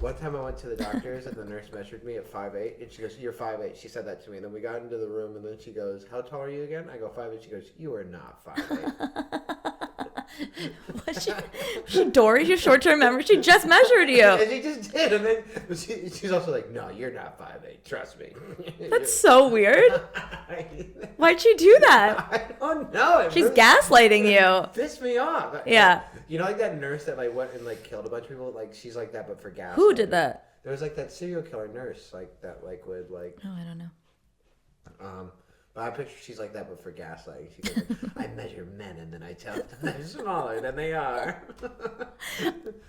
one time I went to the doctor's and the nurse measured me at 5'8", and she goes, "You're 5'8". She said that to me, and then we got into the room, and then she goes, "How tall are you again?" I go, 5'8". She goes, "You are not 5'8". she Dory, your short-term memory. She just measured you. And she just did, and then she's also like, "No, you're not 5'8". Trust me. That's so weird. Why'd she do that? I don't know. She's gaslighting you. Pissed me off. Yeah. You know, like that nurse that like went and like killed a bunch of people. Like she's like that, but for gaslighting. Who did that? There was like that serial killer nurse, like that, like would like. Oh, I don't know. But I picture she's like that, but for gaslighting. She goes, like, "I measure men, and then I tell them they're smaller than they are."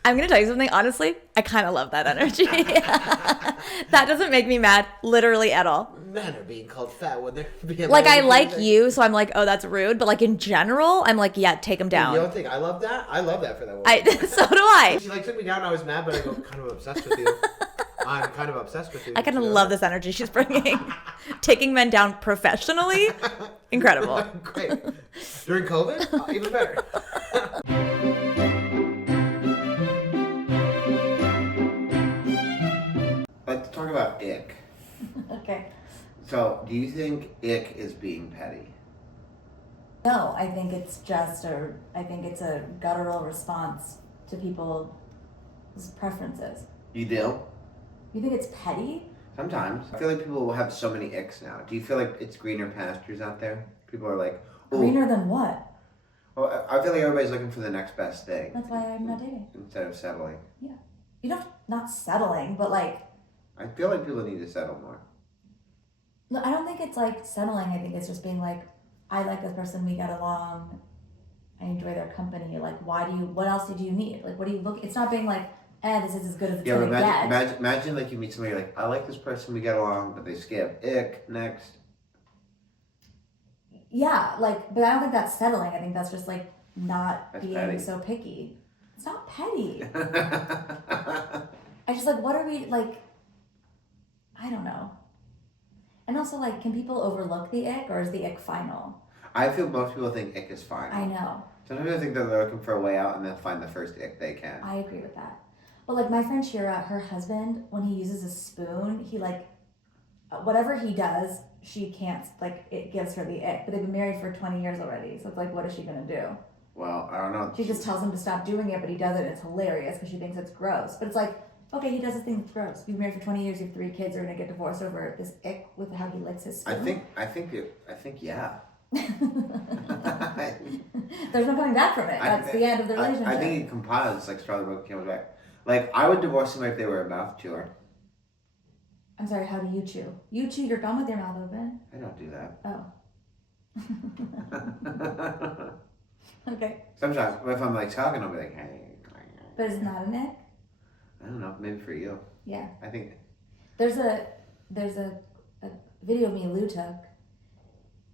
I'm gonna tell you something. Honestly, I kind of love that energy. That doesn't make me mad, literally at all. Men are being called fat when they're being like I like you, so I'm like, oh, that's rude. But like in general, I'm like, yeah, take them down. You don't think I love that? I love that for that woman. So do I. She like took me down. I was mad, but I go, kind of obsessed with you. I'm kind of obsessed with you. I kind of love this energy she's bringing. Taking men down professionally, incredible. Great. During COVID, even better. Let's talk about ick. Okay. So, do you think ick is being petty? No, I think it's I think it's a guttural response to people's preferences. You do? You think it's petty? Sometimes. I feel like people will have so many icks now. Do you feel like it's greener pastures out there? People are like, ooh. Greener than what? Well, I feel like everybody's looking for the next best thing. That's why I'm not dating. Instead of settling. Yeah. You don't, not settling, but like. I feel like people need to settle more. No, I don't think it's like settling. I think it's just being like, I like this person, we get along, I enjoy their company. Like, what else do you need? Like, what do you look, it's not being like, this is as good as it's going to get. Imagine like you meet somebody, you're like, I like this person, we get along, but they skip. Ick, next. Yeah, like, but I don't think that's settling. I think that's just like not that's being petty. So picky. It's not petty. I just like, what are we, like, I don't know. And also, like, can people overlook the ick, or is the ick final? I feel most people think ick is final. I know. Sometimes I think that they're looking for a way out and they'll find the first ick they can. I agree with that. But, like, my friend Shira, her husband, when he uses a spoon, he, like, whatever he does, she can't, like, it gives her the ick. But they've been married for 20 years already, so it's like, what is she going to do? Well, I don't know. She just tells him to stop doing it, but he does it, and it's hilarious because she thinks it's gross. But it's like, okay, he does this thing that's gross. You've been married for 20 years, you have 3 kids, you're going to get divorced over this ick with how he licks his spoon? I think yeah. There's no coming back from it. That's the end of the relationship. I think it compiles. It's like straw that broke the camel's back. Like, I would divorce somebody if they were a mouth chewer. I'm sorry, how do you chew? You chew your gum with your mouth open? I don't do that. Oh. Okay. Sometimes, if I'm like talking, I'll be like, hey. But is it not an ick? I don't know, maybe for you. Yeah. I think. There's a video of me Lou took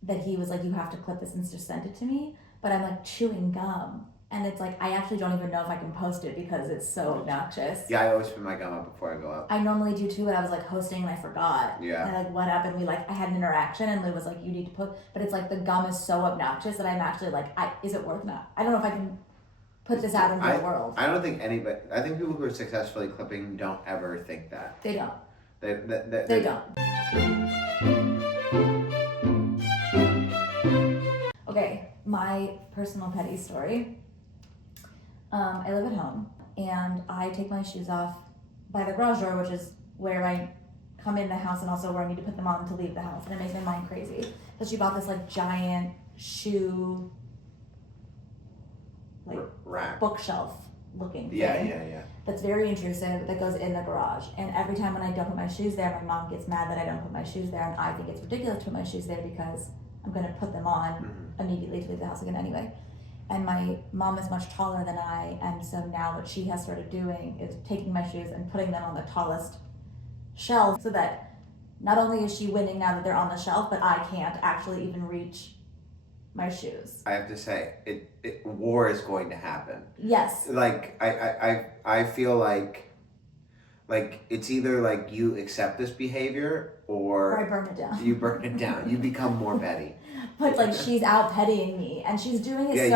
that he was like, you have to clip this and just send it to me. But I'm like chewing gum. And it's like, I actually don't even know if I can post it because it's so obnoxious. Yeah, I always put my gum up before I go up. I normally do too, but I was like hosting and I forgot. Yeah. And I like went up and I had an interaction and Lou was like, you need to put, but it's like the gum is so obnoxious that I'm actually like, is it worth it? I don't know if I can put this out into the world. I don't think anybody, I think people who are successfully clipping don't ever think that. They don't. They don't. Okay, my personal petty story. I live at home and I take my shoes off by the garage door, which is where I come in the house and also where I need to put them on to leave the house. And it makes my mind crazy. So she bought this like giant shoe, like rack, bookshelf looking thing. Yeah. That's very intrusive, that goes in the garage. And every time when I don't put my shoes there, my mom gets mad that I don't put my shoes there. And I think it's ridiculous to put my shoes there because I'm going to put them on immediately to leave the house again anyway. And my mom is much taller than I, and so now what she has started doing is taking my shoes and putting them on the tallest shelf so that not only is she winning now that they're on the shelf, but I can't actually even reach my shoes. I have to say, war is going to happen. Yes. Like, I feel like it's either like you accept this behavior or I burn it down. You burn it down. You become more petty. But like she's out pettying me and she's doing it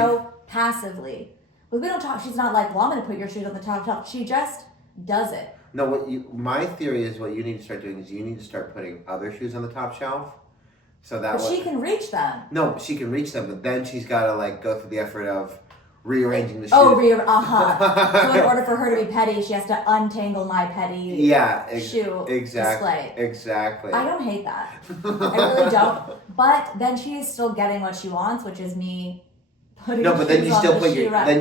passively. But we don't talk, she's not like, well, I'm going to put your shoes on the top shelf. She just does it. No, my theory is what you need to start doing is you need to start putting other shoes on the top shelf. So that But she can reach them. No, she can reach them, but then she's got to like go through the effort of rearranging the shoes. Oh, So in order for her to be petty, she has to untangle my petty shoe display. Exactly. I don't hate that. I really don't. But then she is still getting what she wants, which is me putting No, but then you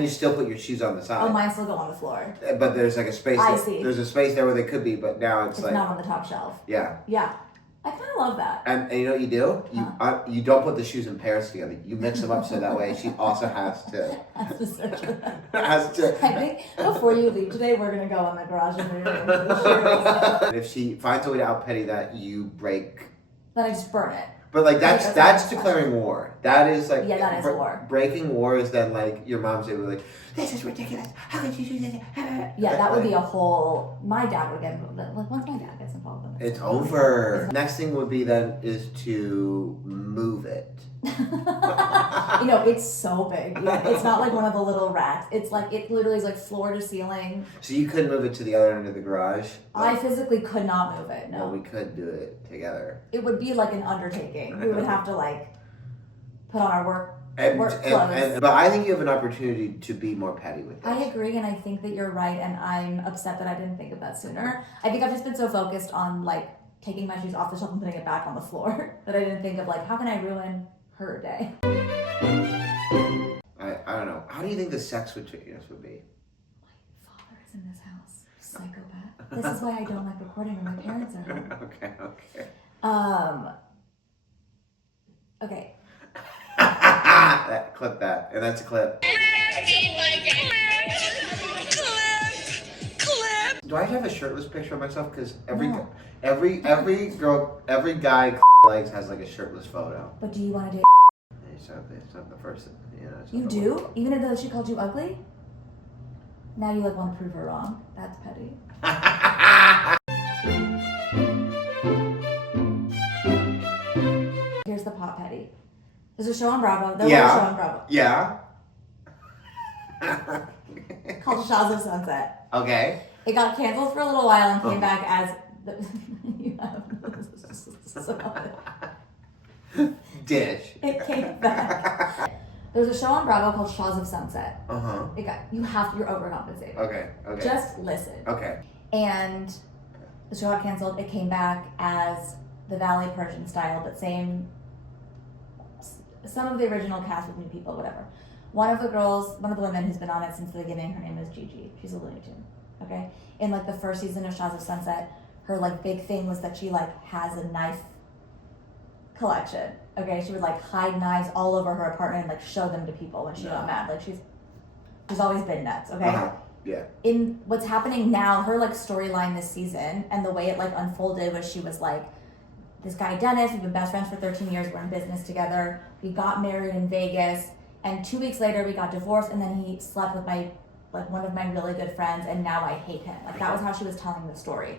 still put your shoes on the side. Oh, mine still go on the floor. But there's like a space. There's a space there where they could be, but now it's like not on the top shelf. Yeah. Yeah. I kind of love that. And you know what you do? You don't put the shoes in pairs together. You mix them up so that way she also has to. Has to. I think before you leave today, we're gonna go in the garage and rearrange the shoes. And if she finds a way to out petty that, you break. Then I just burn it. But like that's declaring war. That is like that is war. Breaking war is then like your mom's able to like, this is ridiculous. How could you do this? Yeah, that would be a whole. My dad would get involved. Like once my dad gets involved in this, it's over. Next thing would be then is to move it. It's so big. It's not like one of the little racks. It's like it literally is like floor to ceiling. So you couldn't move it to the other end of the garage? I physically could not move it. No. Well, we could do it together. It would be like an undertaking. We would have to like put on our work clothes. But I think you have an opportunity to be more petty with this. I agree, and I think that you're right, and I'm upset that I didn't think of that sooner. I think I've just been so focused on like taking my shoes off the shelf and putting it back on the floor that I didn't think of like how can I ruin her day. I don't know. How do you think the sex between us would be? My father is in this house. Psychopath. This is why I don't like recording when my parents are home. Okay. Okay. Clip that. And that's a clip. Do I have a shirtless picture of myself? Because every guy likes has like a shirtless photo. But do you want to date? It's not the first. You do? Even though she called you ugly? Now you like want to prove her wrong. That's petty. Here's the pot petty. There's a show on Bravo. There was a show on Bravo. Yeah. Called Shaws of Sunset. Okay. It got canceled for a little while and came back as you have Dish. It came back. There's a show on Bravo called Shaws of Sunset. You're overcompensating. Okay. Just listen. Okay. And the show got canceled. It came back as the Valley Persian style, but some of the original cast with new people, whatever. One of the women who's been on it since the beginning, her name is Gigi. She's a Looney Tune. Okay? In like the first season of Shaws of Sunset, her like big thing was that she like has a knife collection. Okay? She would like hide knives all over her apartment and like show them to people when she got mad. Like she's always been nuts, okay? Yeah. In what's happening now, her like storyline this season and the way it like unfolded was she was like, this guy Dennis, we've been best friends for 13 years, we're in business together, we got married in Vegas, and 2 weeks later we got divorced, and then he slept with one of my really good friends, and now I hate him. Like that was how she was telling the story.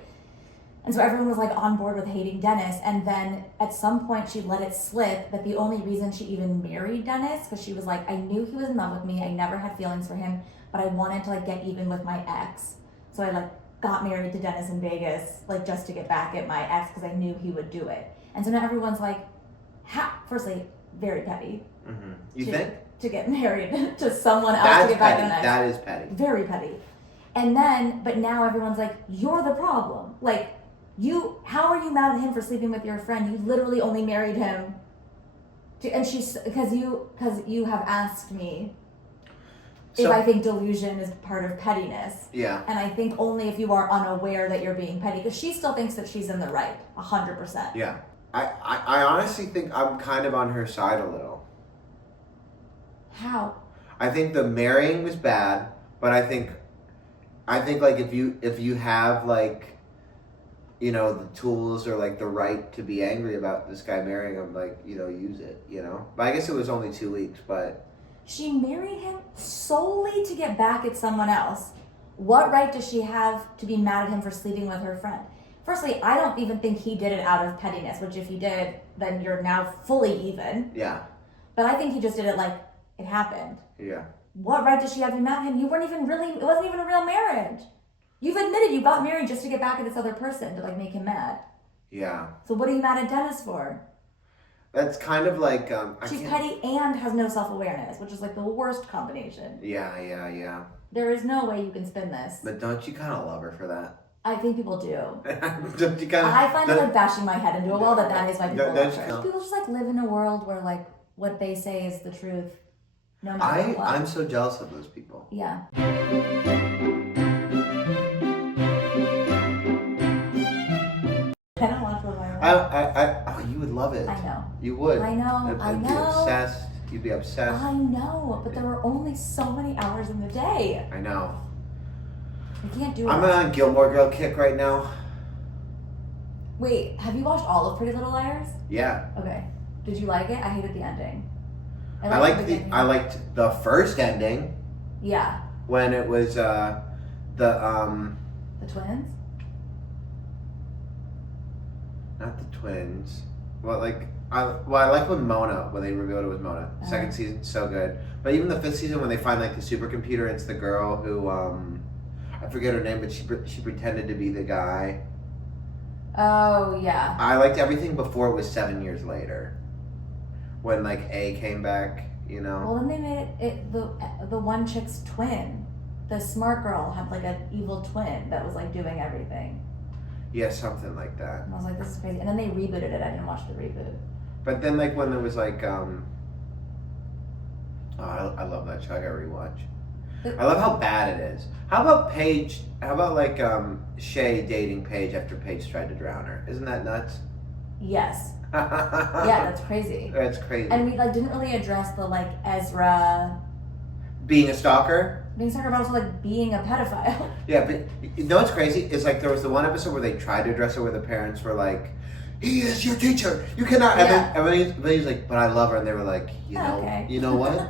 And so everyone was like on board with hating Dennis, and then at some point she let it slip that the only reason she even married Dennis, because she was like, I knew he was in love with me, I never had feelings for him, but I wanted to like get even with my ex. So I like got married to Dennis in Vegas, like just to get back at my ex because I knew he would do it. And so now everyone's like, firstly, very petty. Mm-hmm. You think? To get married to someone else to get back at an ex. That is petty. Very petty. And then, but now everyone's like, you're the problem. Like, how are you mad at him for sleeping with your friend? You literally only married him because you have asked me if I think delusion is part of pettiness. Yeah. And I think only if you are unaware that you're being petty, because she still thinks that she's in the right, 100%. Yeah. I honestly think I'm kind of on her side a little. How? I think the marrying was bad, but I think like if you have like, you know, the tools or like the right to be angry about this guy marrying him, like, you know, use it, you know. But I guess it was only 2 weeks, but she married him solely to get back at someone else. What right does she have to be mad at him for sleeping with her friend? Firstly, I don't even think he did it out of pettiness, which if he did, then you're now fully even. Yeah. But I think he just did it like it happened. Yeah. What right does she have to be mad at him? It wasn't even a real marriage. You've admitted you got married just to get back at this other person to like make him mad. Yeah. So what are you mad at Dennis for? That's kind of like She's petty and has no self-awareness, which is like the worst combination. Yeah. There is no way you can spin this. But don't you kind of love her for that? I think people do. Don't you kind of? I find it like bashing my head into a wall that is why people love her. Don't- People just like live in a world where like what they say is the truth, no matter what. I'm so jealous of those people. Yeah. I don't watch Love Island. Oh, you would love it. I know. You would. I know. You'd be obsessed. You'd be obsessed. I know, but there are only so many hours in the day. I know. I can't do it. I'm on a Gilmore Girl kick right now. Wait, have you watched all of Pretty Little Liars? Yeah. Okay. Did you like it? I hated the ending. I liked the first ending Yeah. when it was the twins? not the twins. Well, I like when they revealed it was Mona. Second season, so good. But even the fifth season when they find like the supercomputer, it's the girl who I forget her name, but she pretended to be the guy. Oh yeah. I liked everything before it was 7 years later, when like A came back. You know. Well, then they made it the one chick's twin. The smart girl had like an evil twin that was like doing everything. Yeah, something like that. And I was like, this is crazy. And then they rebooted it. I didn't watch the reboot. But then like when there was like I love that show. I gotta rewatch. I love how bad it is. How about Paige? How about like Shay dating Paige after Paige tried to drown her? Isn't that nuts? Yes. Yeah, that's crazy. That's crazy. And we like didn't really address the like Ezra being a stalker. being stalker, but also like being a pedophile. Yeah, but you know what's crazy? It's like there was the one episode where they tried to address it where the parents were like, "He is your teacher. You cannot." And then everybody's like, "But I love her," and they were like, "You know what?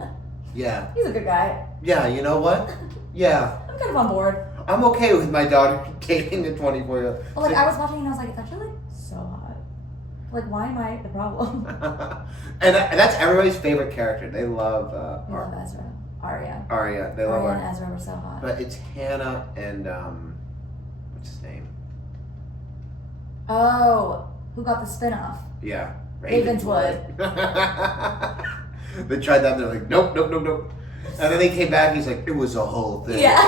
Yeah. He's a good guy. Yeah, you know what? Yeah. I'm kind of on board. I'm okay with my daughter dating a 24-year-old." Well, like I was watching and I was like, it's actually like so hot. Like, why am I the problem? and that's everybody's favorite character. They love I love Ezra. Arya. Arya. They love Arya her. and Ezra were so hot. But it's Hannah and what's his name? Oh, who got the spinoff? Yeah. Ravenswood. They tried that and they're like, nope. And then they came back, he's like, it was a whole thing. Yeah.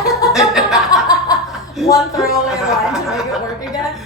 One throwaway line to make it work again.